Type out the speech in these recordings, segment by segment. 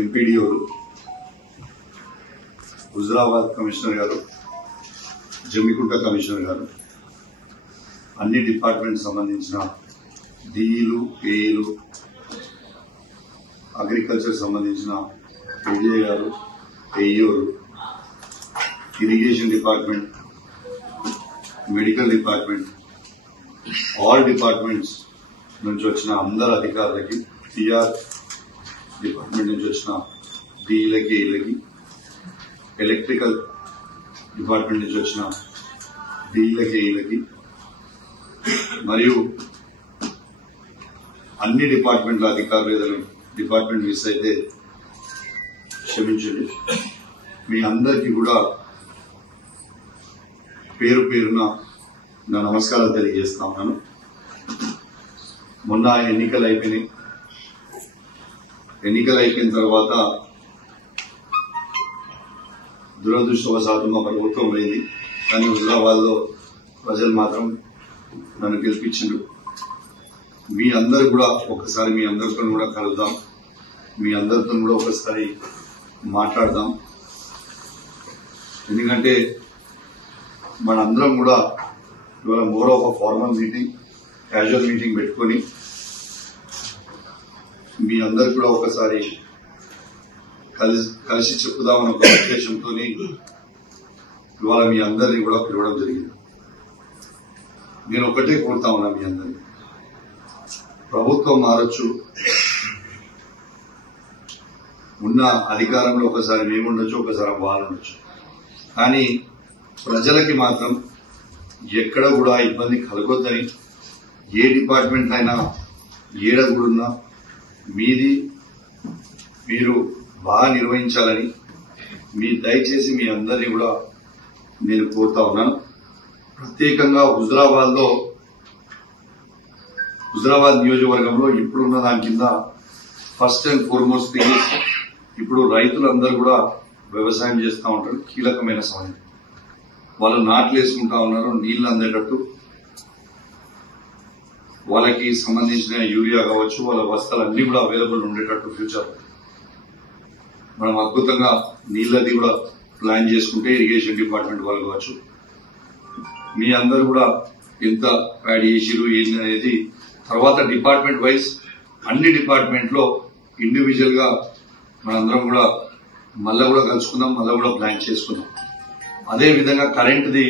ఎంపీడీఓలు, Huzurabad commissioner గారు, Jammikunta commissioner గారు, అన్ని డిపార్ట్మెంట్ సంబంధించిన డిఈలు, ఏఈలు, అగ్రికల్చర్ సంబంధించిన ఏడీఏ గారు, ఏఈఓలు, irrigation department, medical department, all departments నుంచి వచ్చిన అందరు అధికారులకి, టీఆర్ డిపార్ట్మెంట్ నుంచి వచ్చిన డిఈలకి, ఏఈలకి, ఎలక్ట్రికల్ డిపార్ట్మెంట్ నుంచి వచ్చిన డిఈలకి, ఏఈలకి, మరియు అన్ని డిపార్ట్మెంట్ల అధికారులు ఏదైనా డిపార్ట్మెంట్ మిస్ అయితే క్షమించండి. మీ అందరికీ కూడా పేరు పేరున నా నమస్కారాలు తెలియజేస్తా ఉన్నాను. మొన్న ఎన్నికలు అయిపోయినాయి. ఎన్నికలు అయిపోయిన తర్వాత దురదృష్టవశాత్తు మా ప్రభుత్వం పోయింది. కానీ హుజురాబాద్ లో ప్రజలు మాత్రం నన్ను గెలిపించిండ్రు. మీ అందరు కూడా ఒకసారి మీ అందరితో కూడా కలుద్దాం, మీ అందరితో కూడా ఒకసారి మాట్లాడదాం. ఎందుకంటే మనందరం కూడా ఇవాళ more of formal meeting, casual meeting పెట్టుకొని మీ అందరు కూడా ఒకసారి కలిసి చెప్పుదామన్న ఒక ఉద్దేశంతో ఇవాళ మీ అందరినీ కూడా పిలవడం జరిగింది. నేను ఒకటే కోరుతా ఉన్నా, మీ అందరినీ ప్రభుత్వం మారొచ్చు, ఉన్న అధికారంలో ఒకసారి మేముండొచ్చు, ఒకసారి వాళ్ళు ఉండొచ్చు, కానీ ప్రజలకి మాత్రం ఎక్కడ కూడా ఇబ్బంది కలగొద్దని, ఏ డిపార్ట్మెంట్ అయినా ఏడ కూడా మీది మీరు బాగా నిర్వహించాలని దయచేసి మీ అందరినీ కూడా నేను కోరుతా ఉన్నాను. ప్రత్యేకంగా హుజురాబాద్ నియోజకవర్గంలో ఇప్పుడున్న దాని కింద ఫస్ట్ అండ్ ఫార్మోస్ట్ థింగ్, ఇప్పుడు రైతులందరూ కూడా వ్యవసాయం చేస్తూ ఉంటారు. కీలకమైన సమయం, వాళ్ళు నాట్లు వేసుకుంటా ఉన్నారు. నీళ్లు అందేటట్టు వాళ్ళకి సంబంధించిన యూరియా కావచ్చు, వాళ్ళ వస్తాలన్నీ కూడా అవైలబుల్ ఉండేటట్టు ఫ్యూచర్ మనం అద్భుతంగా నీళ్ళది కూడా ప్లాన్ చేసుకుంటే ఇరిగేషన్ డిపార్ట్మెంట్ వాళ్ళు కావచ్చు, మీ అందరూ కూడా ఎంత యాడ్ చేసిరు ఏంటి అనేది తర్వాత డిపార్ట్మెంట్ వైజ్ అన్ని డిపార్ట్మెంట్ లో ఇండివిజువల్ గా మనందరం కూడా మళ్ళా కూడా కలుసుకుందాం, మళ్ళా కూడా ప్లాన్ చేసుకుందాం. అదే విధంగా కరెంట్ది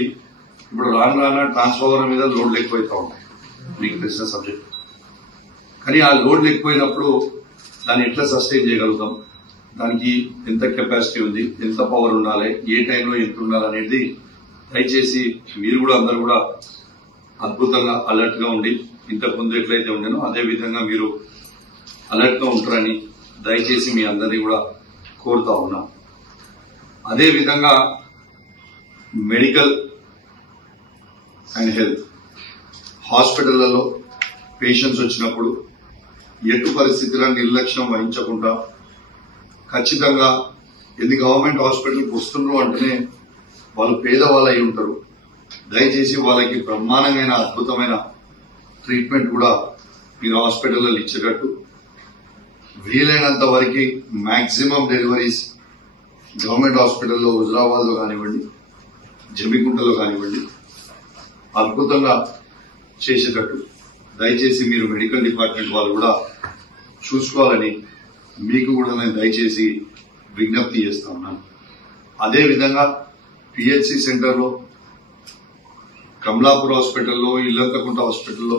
ఇప్పుడు రాను ట్రాన్స్ఫార్మర్ మీద లోడ్లు ఎక్కువైతా ఉంటాయి, మీకు తెలిసిన సబ్జెక్ట్. కానీ ఆ లోడ్లు ఎక్కువైనప్పుడు దాన్ని ఎట్లా సస్టైన్ చేయగలుగుతాం, దానికి ఎంత కెపాసిటీ ఉంది, ఎంత పవర్ ఉండాలి, ఏ టైంలో ఎంత ఉండాలి అనేది దయచేసి మీరు కూడా అందరూ కూడా అద్భుతంగా అలర్ట్ గా ఉండి, ఇంతకుముందు ఎట్లయితే ఉండేనో అదే విధంగా మీరు అలర్ట్ గా ఉంటారని దయచేసి మీ అందరినీ కూడా కోరుతా ఉన్నా. అదే విధంగా మెడికల్ అండ్ హెల్త్ హాస్పిటళ్లలో పేషెంట్స్ వచ్చినప్పుడు ఎటు పరిస్థితులను నిర్లక్ష్యం వహించకుండా ఖచ్చితంగా ఎన్ని గవర్నమెంట్ హాస్పిటల్కి వస్తున్నారు అంటేనే వాళ్ళు పేదవాళ్ళు అయి ఉంటారు. దయచేసి వాళ్ళకి బ్రహ్మాండమైన అద్భుతమైన ట్రీట్మెంట్ కూడా మీరు హాస్పిటల్లో ఇచ్చేటట్టు, వీలైనంత వరకు మాక్సిమం డెలివరీస్ గవర్నమెంట్ హాస్పిటల్లో హుజురాబాద్ లో కానివ్వండి, జమ్మికుంటలో కానివ్వండి అద్భుతంగా చేసేటట్టు దయచేసి మీరు మెడికల్ డిపార్ట్మెంట్ వాళ్ళు కూడా చూసుకోవాలని మీకు కూడా నేను దయచేసి విజ్ఞప్తి చేస్తా ఉన్నాను. అదేవిధంగా పిహెచ్సి సెంటర్లో, కమలాపూర్ హాస్పిటల్లో, ఇల్లంతకుంట హాస్పిటల్లో,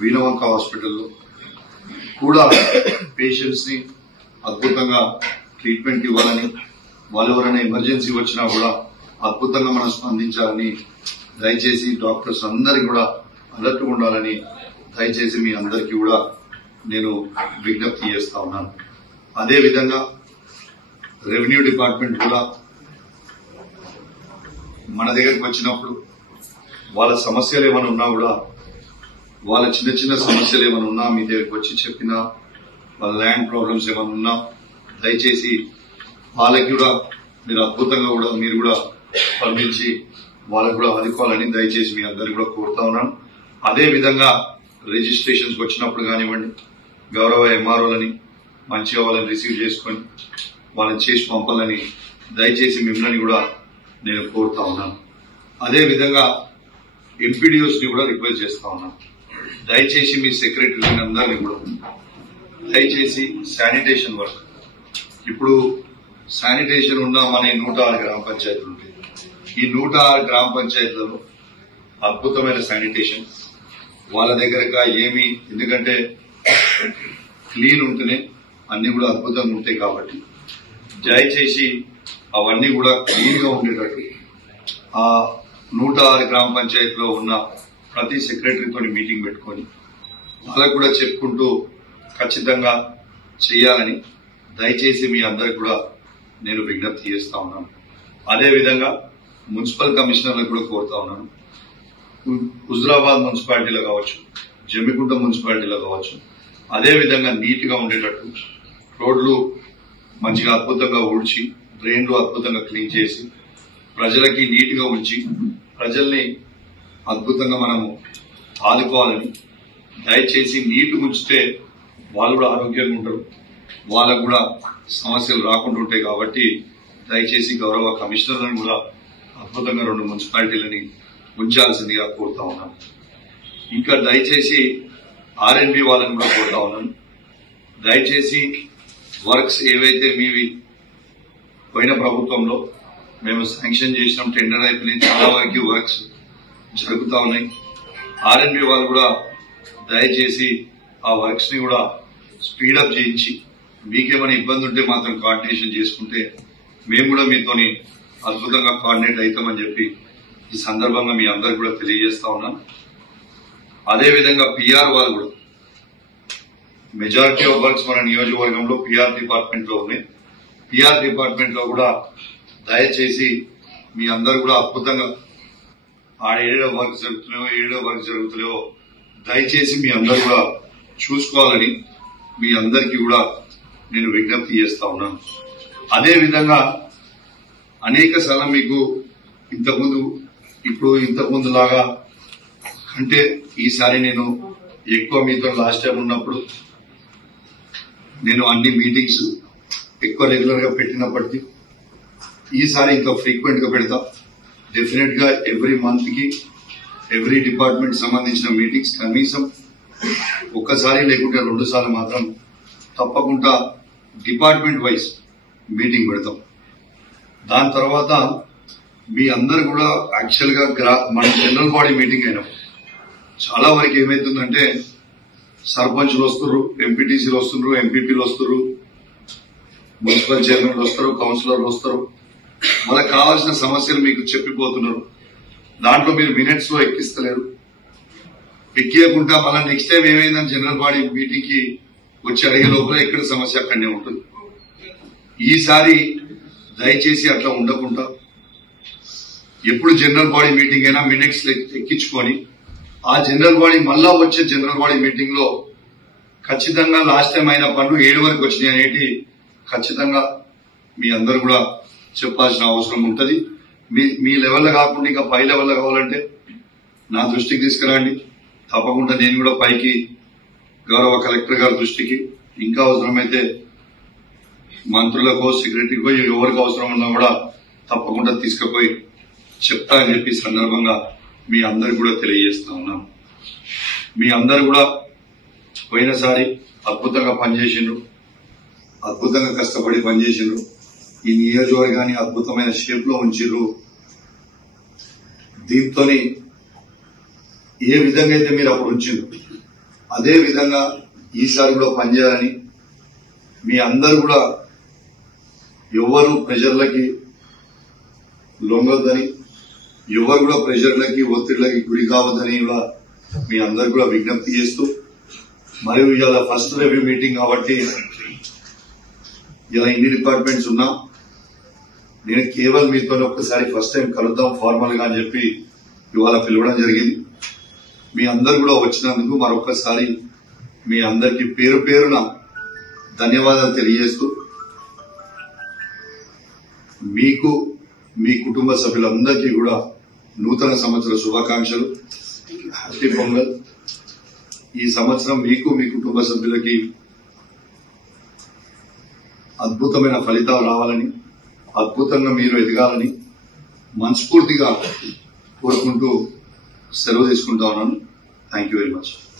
వీణవంక హాస్పిటల్లో కూడా పేషెంట్స్ ని అద్భుతంగా ట్రీట్మెంట్ ఇవ్వాలని, వాళ్ళు ఎవరైనా ఎమర్జెన్సీ వచ్చినా కూడా అద్భుతంగా మనం స్పందించాలని దయచేసి డాక్టర్స్ అందరికీ కూడా అలర్ట్ ఉండాలని దయచేసి మీ అందరికీ కూడా నేను విజ్ఞప్తి చేస్తా ఉన్నాను. అదేవిధంగా రెవెన్యూ డిపార్ట్మెంట్ కూడా మన దగ్గరికి వచ్చినప్పుడు వాళ్ళ సమస్యలు ఏమైనా ఉన్నా కూడా, వాళ్ళ చిన్న చిన్న సమస్యలు ఏమైనా ఉన్నా మీ దగ్గరికి వచ్చి చెప్పినా, వాళ్ళ ల్యాండ్ ప్రాబ్లమ్స్ ఏమైనా ఉన్నా దయచేసి వాళ్ళకి కూడా మీరు అద్భుతంగా కూడా మీరు కూడా స్పందించి వాళ్ళకు కూడా ఆదుకోవాలని దయచేసి మీ అందరికీ కూడా కోరుతా ఉన్నాను. అదేవిధంగా రిజిస్ట్రేషన్స్ వచ్చినప్పుడు కానివ్వండి, గౌరవ ఎంఆర్ఓలని మంచిగా వాళ్ళని రిసీవ్ చేసుకొని వాళ్ళని చేసి పంపాలని దయచేసి మిమ్మల్ని కూడా నేను కోరుతా ఉన్నాను. అదే విధంగా ఎంపీడీఓస్ ని కూడా రిక్వెస్ట్ చేస్తా ఉన్నాను. దయచేసి మీ సెక్రటరీని అందరినీ కూడా దయచేసి శానిటేషన్ వర్క్, ఇప్పుడు శానిటేషన్ ఉన్న మన 106 గ్రామ పంచాయతీలు ఉంటాయి. ఈ 106 గ్రామ పంచాయతీలలో అద్భుతమైన శానిటేషన్ వాళ్ళ దగ్గరగా ఏమి, ఎందుకంటే క్లీన్ ఉంటేనే అన్ని కూడా అద్భుతంగా ఉంటాయి. కాబట్టి దయచేసి అవన్నీ కూడా క్లీన్ గా ఉండేటట్టు ఆ 106 గ్రామ పంచాయతీలో ఉన్న ప్రతి సెక్రటరీతో మీటింగ్ పెట్టుకొని వాళ్ళకు కూడా చెప్పుకుంటూ ఖచ్చితంగా చేయాలని దయచేసి మీ అందరికి కూడా నేను విజ్ఞప్తి చేస్తా ఉన్నాను. అదేవిధంగా మున్సిపల్ కమిషనర్లకు కూడా కోరుతా ఉన్నాను. హుజురాబాద్ మున్సిపాలిటీలో కావచ్చు, జమ్మికుంట మున్సిపాలిటీలో కావచ్చు, అదేవిధంగా నీట్ గా ఉండేటట్టు రోడ్లు మంచిగా అద్భుతంగా ఊడ్చి, డ్రైన్లు అద్భుతంగా క్లీన్ చేసి, ప్రజలకి నీట్ గా ఉంచి ప్రజల్ని అద్భుతంగా మనము ఆదుకోవాలని దయచేసి నీట్ ఉంచితే వాళ్ళు కూడా ఆరోగ్యంగా ఉంటారు, వాళ్ళకు కూడా సమస్యలు రాకుండా ఉంటాయి. కాబట్టి దయచేసి గౌరవ కమిషనర్లను కూడా అద్భుతంగా 2 మున్సిపాలిటీలని ఉంచాల్సిందిగా కోరుతా ఉన్నాను. ఇంకా దయచేసి ఆర్ఎండ్బి వాళ్ళని కూడా కోరుతా ఉన్నాను. దయచేసి వర్క్స్ ఏవైతే మీవి పోయిన ప్రభుత్వంలో మేము శాంక్షన్ చేసినాం, టెండర్ అయిపోయినాయి, చాలా వరకు వర్క్స్ జరుగుతా ఉన్నాయి. ఆర్ఎండ్బి వాళ్ళు కూడా దయచేసి ఆ వర్క్స్ ని కూడా స్పీడప్ చేయించి, మీకేమైనా ఇబ్బంది ఉంటే మాత్రం కోఆర్డినేషన్ చేసుకుంటే మేము కూడా మీతోని అద్భుతంగా కోఆర్డినేట్ అవుతామని చెప్పి ఈ సందర్భంగా మీ అందరికి కూడా తెలియజేస్తా ఉన్నాను. అదేవిధంగా పిఆర్ వాళ్ళు కూడా మెజారిటీ ఆఫ్ వర్క్స్ మన నియోజకవర్గంలో పిఆర్ డిపార్ట్మెంట్ లో ఉన్నాయి. పిఆర్ డిపార్ట్మెంట్ లో కూడా దయచేసి మీ అందరు కూడా అద్భుతంగా ఆ ఏడో వర్క్ జరుగుతున్నాయో దయచేసి మీ అందరు కూడా చూసుకోవాలని మీ అందరికీ కూడా నేను విజ్ఞప్తి చేస్తా ఉన్నాను. అదేవిధంగా అనేక సార్లు మీకు ఇంతకుముందు లాగా అంటే ఈసారి నేను ఎక్కువ మీతో లాస్ట్ టైం ఉన్నప్పుడు నేను అన్ని మీటింగ్స్ ఎక్కువ రెగ్యులర్ గా పెట్టినప్పటికీ ఈసారి ఇంకా ఫ్రీక్వెంట్ గా పెడతా. డెఫినెట్ గా ఎవ్రీ మంత్ కి ఎవ్రీ డిపార్ట్మెంట్ సంబంధించిన మీటింగ్స్ కనీసం ఒక్కసారి లేకుంటే 2 సార్లు మాత్రం తప్పకుండా డిపార్ట్మెంట్ వైజ్ మీటింగ్ పెడతాం. దాని తర్వాత మీ అందరు కూడా యాక్చువల్ గా మన జనరల్ బాడీ మీటింగ్ అయినాం. చాలా వరకు ఏమైతుందంటే సర్పంచ్లు వస్తున్నారు, ఎంపీటీసీలు వస్తున్నారు, ఎంపీపీలు వస్తున్నారు, మున్సిపల్ చైర్మన్లు వస్తారు, కౌన్సిలర్లు వస్తారు, వాళ్ళకి కావాల్సిన సమస్యలు మీకు చెప్పిపోతున్నారు. దాంట్లో మీరు మినిట్స్ లో ఎక్కిస్తలేరు. ఎక్కియకుండా మళ్ళీ నెక్స్ట్ టైం ఏమైందని జనరల్ బాడీ మీటింగ్ కి వచ్చి అడిగే లోపల ఎక్కడ సమస్య అక్కడనే ఉంటుంది. ఈసారి దయచేసి అట్లా ఉండకుండా ఎప్పుడు జనరల్ బాడీ మీటింగ్ అయినా మినిట్స్ ఎక్కించుకొని ఆ జనరల్ బాడీ మళ్ళా వచ్చే జనరల్ బాడీ మీటింగ్ లో ఖచ్చితంగా లాస్ట్ టైం అయిన పనులు 7 వరకు వచ్చినాయి అనేటి ఖచ్చితంగా మీ అందరు కూడా చెప్పాల్సిన అవసరం ఉంటుంది. మీ లెవెల్లో కాకుండా ఇంకా పై లెవెల్లో కావాలంటే నా దృష్టికి తీసుకురండి. తప్పకుండా నేను కూడా పైకి గౌరవ కలెక్టర్ గారి దృష్టికి, ఇంకా అవసరమైతే మంత్రులకో సెక్రటరీకో ఎవరికి అవసరం ఉన్నా కూడా తప్పకుండా తీసుకుపోయి చెప్తా అని చెప్పి సందర్భంగా మీ అందరికి కూడా తెలియజేస్తా ఉన్నాను. మీ అందరు కూడా పోయినసారి అద్భుతంగా పనిచేసిండ్రు, అద్భుతంగా కష్టపడి పనిచేసిండ్రు. ఈ నియోజకవర్గాన్ని అద్భుతమైన షేప్ లో ఉంచిర్రు. దీంతో ఏ విధంగా అయితే మీరు అప్పుడు ఉంచిండ్రు అదే విధంగా ఈసారి కూడా పనిచేయాలని, మీ అందరు కూడా ఎవరు ప్రెషర్లకి లొంగొద్దని, ఎవరు కూడా ప్రెషర్లకి ఒత్తిళ్లకి గురి కావద్దని కూడా మీ అందరు కూడా విజ్ఞప్తి చేస్తూ, మరియు ఇవాళ ఫస్ట్ రివ్యూ మీటింగ్ కాబట్టి ఇలా ఇన్ని డిపార్ట్మెంట్స్ ఉన్నా నేను కేవలం మీతో ఒక్కసారి ఫస్ట్ టైం కలుద్దాం ఫార్మల్ గా అని చెప్పి ఇవాళ పిలవడం జరిగింది. మీ అందరు కూడా వచ్చినందుకు మరొకసారి మీ అందరికీ పేరు పేరున ధన్యవాదాలు తెలియజేస్తూ, మీకు మీ కుటుంబ సభ్యులందరికీ కూడా నూతన సంవత్సర శుభాకాంక్షలు. హ్యాపీ పొంగల్. ఈ సంవత్సరం మీకు మీ కుటుంబ సభ్యులకి అద్భుతమైన ఫలితాలు రావాలని, అద్భుతంగా మీరు ఎదగాలని మనస్ఫూర్తిగా కోరుకుంటూ సెలవు తీసుకుంటా ఉన్నాను. Thank you very much.